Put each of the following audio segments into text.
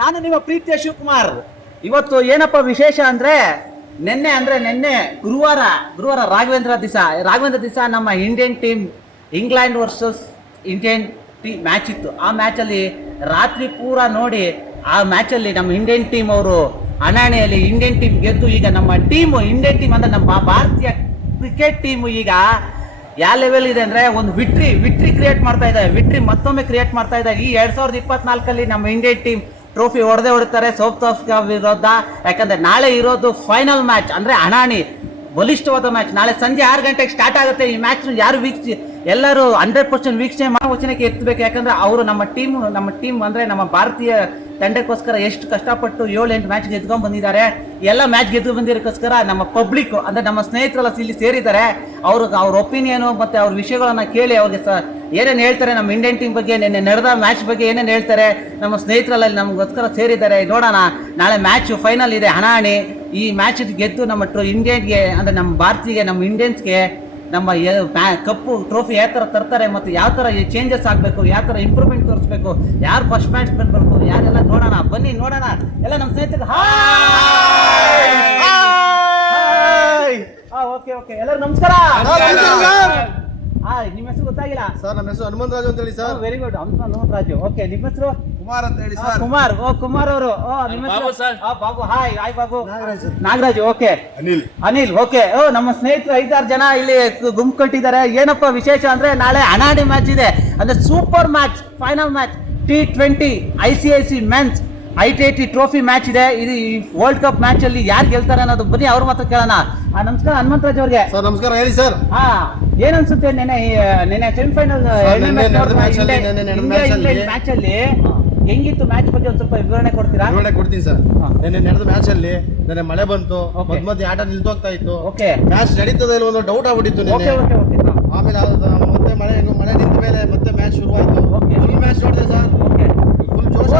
ನಾನು ನಿಮ್ಮ ಪ್ರೀತಿಯ ಶಿವಕುಮಾರ್. ಇವತ್ತು ಏನಪ್ಪ ವಿಶೇಷ ಅಂದ್ರೆ ನಿನ್ನೆ ಗುರುವಾರ ರಾಘವೇಂದ್ರ ದಿವಸ ನಮ್ಮ Indian team England versus Indian team match ಇತ್ತು. ಆ ಮ್ಯಾಚಲ್ಲಿ ರಾತ್ರಿ ಪೂರ ನೋಡಿ ಆ ಮ್ಯಾಚಲ್ಲಿ ನಮ್ಮ ಇಂಡಿಯನ್ ಟೀಮ್ ಅವರು ಹಣಾಣೆಯಲ್ಲಿ ಇಂಡಿಯನ್ ಟೀಮ್ ಗೆದ್ದು ಈಗ ನಮ್ಮ ಇಂಡಿಯನ್ ಟೀಮ್ ಅಂದ್ರೆ ನಮ್ಮ ಭಾರತೀಯ ಕ್ರಿಕೆಟ್ ಟೀಮ್ ಈಗ ಯಾವ ಲೆವೆಲ್ ಇದೆ ಅಂದ್ರೆ ಒಂದು ವಿಟ್ರಿ ಕ್ರಿಯೇಟ್ ಮಾಡ್ತಾ ಇದ್ದಾರೆ. ಮತ್ತೊಮ್ಮೆ ಕ್ರಿಯೇಟ್ ಮಾಡ್ತಾ ಇದ್ದಾರೆ. ಈ 2024 ನಮ್ಮ ಇಂಡಿಯನ್ ಟೀಮ್ ಟ್ರೋಫಿ ಹೊಡೆತಾರೆ ಸೌತ್ ಆಫ್ರಿಕಾ ವಿರೋಧ. ಯಾಕಂದ್ರೆ ನಾಳೆ ಇರೋದು ಫೈನಲ್ ಮ್ಯಾಚ್ ಅಂದ್ರೆ ಹಣಾಣಿ ಬಲಿಷ್ಠವಾದ ಮ್ಯಾಚ್. ನಾಳೆ ಸಂಜೆ 6 ಗಂಟೆಗೆ ಸ್ಟಾರ್ಟ್ ಆಗುತ್ತೆ. ಈ ಮ್ಯಾಚ್ ಯಾರು ಎಲ್ಲರೂ 100% ವೀಕ್ಷಣೆ ವಚನಕ್ಕೆ ಎತ್ತಬೇಕು. ಯಾಕಂದ್ರೆ ಅವರು ನಮ್ಮ ಟೀಮ್ ಅಂದ್ರೆ ನಮ್ಮ ಭಾರತೀಯ ತಂಡಕ್ಕೋಸ್ಕರ ಎಷ್ಟು ಕಷ್ಟಪಟ್ಟು 7-8 ಮ್ಯಾಚ್ ಗೆದ್ಕೊಂಡ್ ಬಂದಿದ್ದಾರೆ. ಎಲ್ಲ ಮ್ಯಾಚ್ ಗೆದ್ದು ಬಂದಿರೋಕ್ಕೋಸ್ಕರ ನಮ್ಮ ಪಬ್ಲಿಕ್ ಅಂದ್ರೆ ನಮ್ಮ ಸ್ನೇಹಿತರೆಲ್ಲ ಇಲ್ಲಿ ಸೇರಿದ್ದಾರೆ. ಅವ್ರ ಒಪಿನಿಯನು ಮತ್ತೆ ಅವ್ರ ವಿಷಯಗಳನ್ನ ಕೇಳಿ ಅವ್ರಿಗೆ ಏನೇನು ಹೇಳ್ತಾರೆ ನಮ್ಮ ಇಂಡಿಯನ್ ಟೀಮ್ ಬಗ್ಗೆ, ನಿನ್ನೆ ನಡೆದ ಮ್ಯಾಚ್ ಬಗ್ಗೆ ಏನೇನು ಹೇಳ್ತಾರೆ ನಮ್ಮ ಸ್ನೇಹಿತರೆಲ್ಲ ನಮಗೋಸ್ಕರ ಸೇರಿದ್ದಾರೆ. ನೋಡೋಣ, ನಾಳೆ ಮ್ಯಾಚ್ ಫೈನಲ್ ಇದೆ ಹಣಾಣಿ. ಈ ಮ್ಯಾಚ್ ಗೆದ್ದು ನಮ್ಮ ಇಂಡಿಯನ್ಗೆ ಅಂದ್ರೆ ನಮ್ಮ ಭಾರತೀಯ ನಮ್ಮ ಇಂಡಿಯನ್ಸ್ಗೆ ನಮ್ಮ ಕಪ್ಪು ಟ್ರೋಫಿ ಯಾವ ಥರ ತರ್ತಾರೆ ಮತ್ತು ಯಾವ ಥರ ಚೇಂಜಸ್ ಆಗಬೇಕು, ಯಾವ ಥರ ಇಂಪ್ರೂವ್ಮೆಂಟ್ ತೋರಿಸ್ಬೇಕು, ಯಾರು ಫಸ್ಟ್ ಮ್ಯಾಚ್ ಬರಬೇಕು, ಯಾರೆಲ್ಲ ನೋಡೋಣ. ಬನ್ನಿ ನೋಡೋಣ. ಎಲ್ಲ ನಮ್ಮ ಸ್ನೇಹಿತರು ಓಕೆ ಎಲ್ಲರೂ ನಮಸ್ಕಾರ. ನಿಮ್ಮ ಹೆಸರು ಗೊತ್ತಾಗಿಲ್ಲ ಸರ್? ನಮ್ಮ ಹೆಸರು ಹನುಮಂತರಾಜು ಅಂತ ಹೇಳಿ sir. Very good, Hanumantharaju. Okay, ನಿಮ್ಮ ಹೆಸರು? ಕುಮಾರ್ ಅಂತ ಹೇಳಿ ಸರ್. ಕುಮಾರ್ ಅವರು. ನಿಮ್ಮ ಹೆಸರು? Babu. Hi Babu. Nagaraju. Okay, Anil. Okay. ನಮ್ಮ ಸ್ನೇಹಿತರು 5-6 ಜನ ಇಲ್ಲಿ ಗುಂಪು ಕಟ್ಟಿದ್ದಾರೆ. ಏನಪ್ಪ ವಿಶೇಷ ಅಂದ್ರೆ ನಾಳೆ ಹಣಾಣಿ ಮ್ಯಾಚ್ ಇದೆ. ಅಂದ್ರೆ super match, final match. T20 ICIC men's I-80 trophy match ಇದೆ. ಇದು ವರ್ಲ್ಡ್ ಕಪ್ ಮ್ಯಾಚ್ ಅಲ್ಲಿ ಯಾರು ಗೆಲ್ತಾರೆ ಅನ್ನೋದು ಬನ್ನಿ ಅವ್ರ ಮಾತ್ರ ಕೇಳೋಣ. ನಮಸ್ಕಾರ ಹನುಮಂತರಾಜ್ ಅವ್ರಿಗೆ. ಸರ್ ನಮಸ್ಕಾರ, ಹೇಳಿ ಸರ್. ಏನ್ ಅನ್ಸುತ್ತೆ ನೆನೆ ಸೆಮಿಫೈನಲ್ ಮ್ಯಾಚ್ ಅಲ್ಲಿ ಹೆಂಗಿತ್ತು ಮ್ಯಾಚ್ ಬಗ್ಗೆ ಒಂದ್ ಸ್ವಲ್ಪ ವಿವರಣೆ ಕೊಡ್ತೀರಾ? ವಿವರಣೆ ಕೊಡ್ತೀನಿ ಸರ್. ನೆನ್ನೆ ನಡೆದ ಮ್ಯಾಚ್ ಅಲ್ಲಿ ನೆನ್ನೆ ಮಳೆ ಬಂತು, ಮಧ್ಯ ಆಟ ನಿಲ್ತೋಗ್ತಾ ಇತ್ತು. ಮ್ಯಾಚ್ ನಡೀತದೆ ಇಲ್ಲ ಒಂದು ಡೌಟ್ ಆಗ್ಬಿಟ್ಟಿತ್ತು ನೆನ್ನೆ. ಆಮೇಲೆ ಮತ್ತೆ ಮಳೆ ನಿಂತ ಮೇಲೆ ಮತ್ತೆ ಮ್ಯಾಚ್ ಶುರುವಾಯ್ತು. ಫುಲ್ ಮ್ಯಾಚ್ ನೋಡಿದೆ ಸರ್. ಫುಲ್ ಜೋಶ್.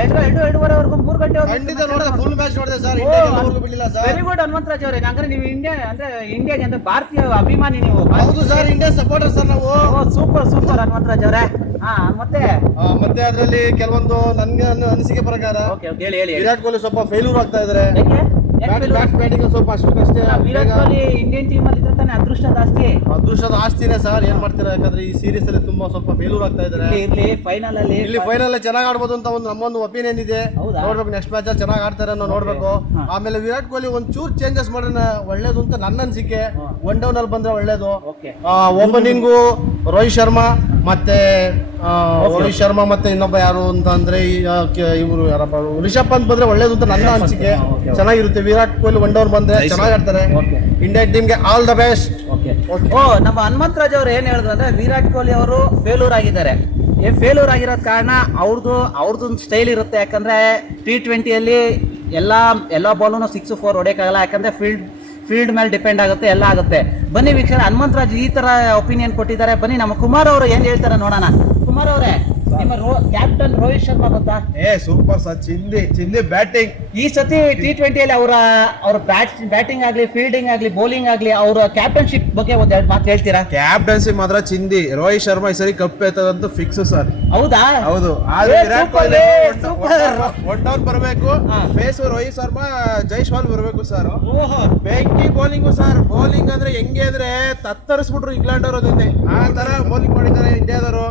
2:30ವರೆಗೂ 3 ಗಂಟೆ ಖಂಡಿತ ನೋಡಿದೆ, ಫುಲ್ ಮ್ಯಾಚ್ ನೋಡಿದೆ ಸರ್. ಇಂಡಿಯಾಗೆ ಬಿಡಲಿಲ್ಲ ಸರ್. ವೆರಿ ಗುಡ್ ಹನುಮಂತರಾಜ್ ಅವರೇ. ಅಂದ್ರೆ ನೀವು ಇಂಡಿಯಾಗೆ ಅಂದ್ರೆ ಭಾರತೀಯ ಅಭಿಮಾನಿ ನೀವು? ಹೌದು ಸರ್, ಇಂಡಿಯಾ ಸಪೋರ್ಟರ್ ಸರ್ ನಾವು. ಸೂಪರ್ ಹನುಮಂತರಾಜ್ ಅವರೇ. ಮತ್ತೆ ಅದರಲ್ಲಿ ಕೆಲವೊಂದು ನನ್ಗೆ ಅನಿಸಿಕೆ ಪ್ರಕಾರ ವಿರಾಟ್ ಕೊಹ್ಲಿ ಸ್ವಲ್ಪ ಫೇಲ್ಯೂರ್ ಆಗ್ತಾ ಇದಾರೆ. ಬ್ಯಾಟಿಂಗ್ ಸ್ವಲ್ಪ ಅಷ್ಟೇ. ವಿರಾಟ್ ಕೊಹ್ಲಿ ಇಂಡಿಯನ್ ಟೀಮ್ ಅಲ್ಲಿ ಇದ್ರೆ ತಾನೆ ಅದೃಷ್ಟದ ಆಸ್ತಿನೇ ಸರ್. ಏನ್ ಮಾಡ್ತೀರಾ, ಯಾಕಂದ್ರೆ ಈ ಸೀರೀಸ್ ಅಲ್ಲಿ ತುಂಬಾ ಸ್ವಲ್ಪ ಫೇಲ್ಯೂರ್ ಆಗ್ತಾ ಇದಾರೆ. ಇಲ್ಲಿ ಫೈನಲ್ ಅಲ್ಲಿ ಚೆನ್ನಾಗಿ ಆಡ್ಬೋದು ಅಂತ ನಮ್ಮೊಂದು ಒಪಿನಿಯನ್ ಇದೆ. ನೋಡ್ಬೇಕು, ನೆಕ್ಸ್ಟ್ ಮ್ಯಾಚ್ ಅಲ್ಲಿ ಚೆನ್ನಾಗಿ ಆಡ್ತಾರೆ ಅನ್ನೋ ನೋಡ್ಬೇಕು. ಆಮೇಲೆ ವಿರಾಟ್ ಕೊಹ್ಲಿ ಒಂದ್ ಚೂರ್ ಚೇಂಜಸ್ ಮಾಡಿದ್ರೆ ಒಳ್ಳೇದು ಅಂತ ನನ್ನ ಅನಿಸಿಕೆ. 1 ಡೌನ್ ಅಲ್ಲಿ ಬಂದ್ರೆ ಒಳ್ಳೇದು. ಓಪನಿಂಗು ರೋಹಿತ್ ಶರ್ಮಾ ಮತ್ತೆ ಇನ್ನೊಬ್ಬ ಯಾರು ಅಂತ ಅಂದ್ರೆ ಇವರು ಯಾರಪ್ಪ, ರಿಷಬ್ ಪಂತ್ ಬಂದ್ರೆ ಒಳ್ಳೇದು ಅಂತ ನನ್ನ ಅನಿಸಿಕೆ. ಚೆನ್ನಾಗಿರುತ್ತೆ. ವಿರಾಟ್ ಕೊಹ್ಲಿ 1 ಡೌನ್ ಬಂದ್ರೆ ಚೆನ್ನಾಗಿ ಆಡ್ತಾರೆ. ಇಂಡಿಯನ್ ಟೀಮ್ಗೆ ಆಲ್ ದ ಬೆಸ್ಟ್. ನಮ್ಮ ಹನುಮಂತರಾಜ್ ಅವರು ಏನ್ ಹೇಳಿದ್ರು ಅಂದ್ರೆ ವಿರಾಟ್ ಕೊಹ್ಲಿ ಅವರು ಫೇಲ್ಯೂರ್ ಆಗಿದ್ದಾರೆ. ಫೇಲ್ಯೂರ್ ಆಗಿರೋದ್ ಕಾರಣ ಅವ್ರದ್ದು ಸ್ಟೈಲ್ ಇರುತ್ತೆ. ಯಾಕಂದ್ರೆ T20 ಅಲ್ಲಿ ಎಲ್ಲ ಬಾಲೂ 6-4 ಹೊಡೆಯಕ್ಕಾಗಲ್ಲ. ಯಾಕಂದ್ರೆ ಫೀಲ್ಡ್ ಮೇಲೆ ಡಿಪೆಂಡ್ ಆಗುತ್ತೆ, ಎಲ್ಲ ಆಗುತ್ತೆ. ಬನ್ನಿ ವೀಕ್ಷಕರೇ, ಹನುಮಂತರಾಜ್ ಈ ತರ ಒಪಿನಿಯನ್ ಕೊಟ್ಟಿದ್ದಾರೆ. ಬನ್ನಿ ನಮ್ಮ ಕುಮಾರ್ ಅವರು ಏನ್ ಹೇಳ್ತಾರೆ ನೋಡೋಣ. ಕುಮಾರ್ ಅವರೇ, ನಿಮ್ಮ ಕ್ಯಾಪ್ಟನ್ ರೋಹಿತ್ ಶರ್ಮಾ ಗೊತ್ತಾ? Super sir. ಚಿಂದಿ ಬ್ಯಾಟಿಂಗ್. ಈ ಸತಿ T20 ಅಲ್ಲಿ ಅವರ ಬ್ಯಾಟಿಂಗ್ ಆಗ್ಲಿ, ಫೀಲ್ಡಿಂಗ್ ಆಗ್ಲಿ, ಬೌಲಿಂಗ್ ಆಗ್ಲಿ, ಅವರ ಕ್ಯಾಪ್ಟನ್ಶಿಪ್ ಬಗ್ಗೆ ಒಂದೆರಡು ಮಾತು ಹೇಳ್ತೀರಾ? ಕ್ಯಾಪ್ಟನ್ಸಿ ಮಾತ್ರ ಚಿಂದಿ. ರೋಹಿತ್ ಶರ್ಮಾ ಈ ಸರಿ ಕಪ್ ಎತ್ತದಂತೂ ಫಿಕ್ಸ್ ಸರ್. ಹೌದಾ? ಹೌದು. ಆದ್ರೆ ವಿರಾಟ್ ಕೊಹ್ಲಿ 1 ಡೌನ್ ಬರಬೇಕು. ಫೇಸ್ ರೋಹಿತ್ ಶರ್ಮಾ, ಜೈಸ್ವಾಲ್ ಬರಬೇಕು ಸರ್. ಬೆಂಕಿ ಬೌಲಿಂಗು ಸರ್. ಬೌಲಿಂಗ್ ಅಂದ್ರೆ ಹೆಂಗೆ ಅಂದ್ರೆ ತತ್ತರಿಸ್ಬಿಟ್ರು ಇಂಗ್ಲೆಂಡ್ ಅವರು. ಆ ತರ ಬೌಲಿಂಗ್ ಮಾಡಿದ್ದಾರೆ ಇಂಡಿಯಾದವರು.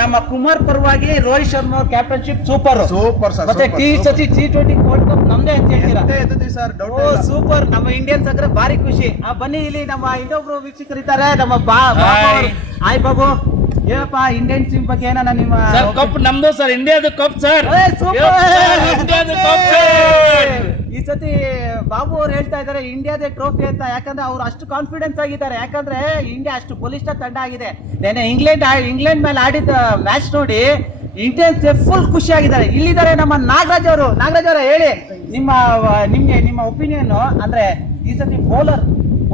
ನಮ್ಮ ಕುಮಾರ್ ಪರವಾಗಿ Rohit Sharma captainship super sir. ಮತ್ತೆ T20 ವರ್ಲ್ಡ್ ಕಪ್ ನಮ್ದೇ ಅಂತ ಹೇಳ್ತೀರಾ? ಸೂಪರ್. ನಮ್ಮ ಇಂಡಿಯನ್ಸ್ ಅಂದ್ರೆ ಭಾರಿ ಖುಷಿ. ಬನ್ನಿ, ಇಲ್ಲಿ ನಮ್ಮ ಇನ್ನೊಬ್ರು ವೀಕ್ಷಕರಿದ್ದಾರೆ. ನಮ್ಮ ಹಾಯ್ ಬಾಬು. ಏನಪ್ಪ ಇಂಡಿಯನ್ ಟೀಮ್ ಬಗ್ಗೆ ಏನ ನಿಮ್ಮ ಕಪ್ ನಮ್ದು ಸರ್, ಇಂಡಿಯಾದ ಕಪ್ ಸರ್. ಈ ಸತಿ ಬಾಬು ಅವ್ರು ಹೇಳ್ತಾ ಇದ್ದಾರೆ ಇಂಡಿಯಾದ ಟ್ರೋಫಿ ಅಂತ. ಯಾಕಂದ್ರೆ ಅವ್ರು ಅಷ್ಟು ಕಾನ್ಫಿಡೆನ್ಸ್ ಆಗಿದ್ದಾರೆ. ಯಾಕಂದ್ರೆ ಇಂಡಿಯಾ ಅಷ್ಟು ಬಲಿಷ್ಠ ತಂಡ ಆಗಿದೆ. ನೆನ್ನೆ ಇಂಗ್ಲೆಂಡ್ ಮೇಲೆ ಆಡಿದ ಮ್ಯಾಚ್ ನೋಡಿ ಇಂಡಿಯನ್ಸ್ ಫುಲ್ ಖುಷಿಯಾಗಿದ್ದಾರೆ. ಇಲ್ಲಿದ್ದಾರೆ ನಮ್ಮ ನಾಗರಾಜ್ ಅವರು. ನಾಗರಾಜ್ ಅವರ ಹೇಳಿ ನಿಮ್ಮ ಒಪಿನಿಯನ್. ಅಂದ್ರೆ ಈ ಸತಿ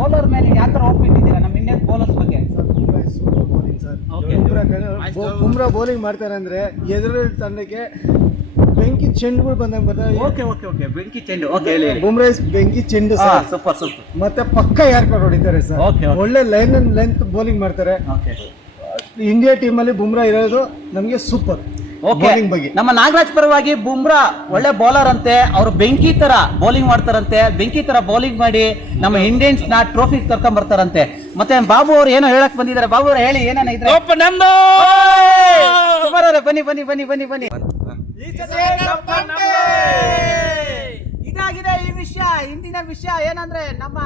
ಬೌಲರ್ ಮೇಲೆ ಯಾವ ತರ ಒಪಿನಿಯನ್ ಇದ್ದೀರಾ ನಮ್ಮ ಇಂಡಿಯನ್ ಬೌಲರ್ಸ್ ಬಗ್ಗೆ? ಬುಮ್ರಾ ಬೌಲಿಂಗ್ ಮಾಡ್ತಾರೆ ಅಂದ್ರೆ ಎದುರು ತಂಡಕ್ಕೆ ಬೆಂಕಿ ಚೆಂಡುಗಳು ಬಂದಂಗೆ ಬರ್ತಾರೆ. ಬೆಂಕಿ ಚೆಂಡು. ಬುಮ್ರಾ ಬೆಂಕಿ ಚೆಂಡು ಸೂಪರ್. ಮತ್ತೆ ಪಕ್ಕ ಯಾರ್ಕೊಂಡು ಹೊಡಿತಾರೆ ಸರ್. ಒಳ್ಳೆ ಲೆಂತ್ ಬೌಲಿಂಗ್ ಮಾಡ್ತಾರೆ. ಇಂಡಿಯಾ ಟೀಮಲ್ಲಿ ಬುಮ್ರಾ ಇರೋದು ನಮಗೆ ಸೂಪರ್. ಓಕೆ, ಬೌಲಿಂಗ್ ಬಗ್ಗೆ ನಮ್ಮ ನಾಗರಾಜ್ ಪರವಾಗಿ ಬುಮ್ರಾ ಒಳ್ಳೆ ಬೌಲರ್ ಅಂತೆ, ಅವರು ಬೆಂಕಿ ತರ ಬೌಲಿಂಗ್ ಮಾಡ್ತಾರಂತೆ, ಬೆಂಕಿ ತರ ಬೌಲಿಂಗ್ ಮಾಡಿ ನಮ್ಮ ಇಂಡಿಯನ್ಸ್ ನ ಟ್ರೋಫಿ ಕರ್ಕೊಂಡ್ ಬರ್ತಾರಂತೆ. ಮತ್ತೆ ಬಾಬು ಅವ್ರು ಏನೋ ಹೇಳಕ್ ಬಂದಿದ್ದಾರೆ. ಬಾಬು ಅವ್ರು ಹೇಳಿ ಏನೇನ ಇದ್ರೆ. ಕಪ್ ನಮ್ದು. ಕುಮಾರ್ ಅವರೇ ಬನ್ನಿ ಬನ್ನಿ ಬನ್ನಿ ಬನ್ನಿ ಬನ್ನಿ. ಇದಾಗಿದೆ ಈ ವಿಷಯ. ಇಂದಿನ ವಿಷಯ ಏನಂದ್ರೆ ನಮ್ಮ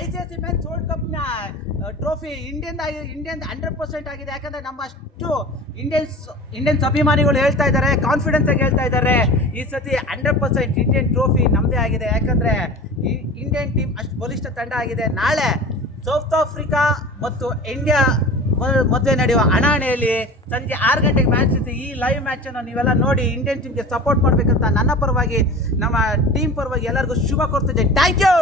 ICC ಮೆನ್ಸ್ ವರ್ಲ್ಡ್ ಕಪ್ ನ ಟ್ರೋಫಿ ಇಂಡಿಯನ್ 100% ಆಗಿದೆ. ಯಾಕಂದ್ರೆ ನಮ್ಮ ಅಷ್ಟು ಇಂಡಿಯನ್ಸ್ ಅಭಿಮಾನಿಗಳು ಹೇಳ್ತಾ ಇದ್ದಾರೆ, ಕಾನ್ಫಿಡೆನ್ಸ್ ಆಗಿ ಹೇಳ್ತಾ ಇದ್ದಾರೆ, ಈ ಸತಿ 100% ಇಂಡಿಯನ್ ಟ್ರೋಫಿ ನಮ್ಮದೇ ಆಗಿದೆ. ಯಾಕಂದ್ರೆ ಈ ಇಂಡಿಯನ್ ಟೀಮ್ ಅಷ್ಟು ಬಲಿಷ್ಠ ತಂಡ ಆಗಿದೆ. ನಾಳೆ ಸೌತ್ ಆಫ್ರಿಕಾ ಮತ್ತು ಇಂಡಿಯಾ ಮಧ್ಯೆ ನಡೆಯುವ ಹಣಾಹಣಿಯಲ್ಲಿ ಸಂಜೆ 6 ಗಂಟೆಗೆ ಮ್ಯಾಚ್ ಇದೆ. ಈ ಲೈವ್ ಮ್ಯಾಚನ್ನು ನೀವೆಲ್ಲ ನೋಡಿ ಇಂಡಿಯನ್ ಟೀಮ್ಗೆ ಸಪೋರ್ಟ್ ಮಾಡಬೇಕಂತ ನನ್ನ ಪರವಾಗಿ, ನಮ್ಮ ಟೀಮ್ ಪರವಾಗಿ ಎಲ್ಲರಿಗೂ ಶುಭ ಕೋರ್ತಿದ್ದೆ. Thank you.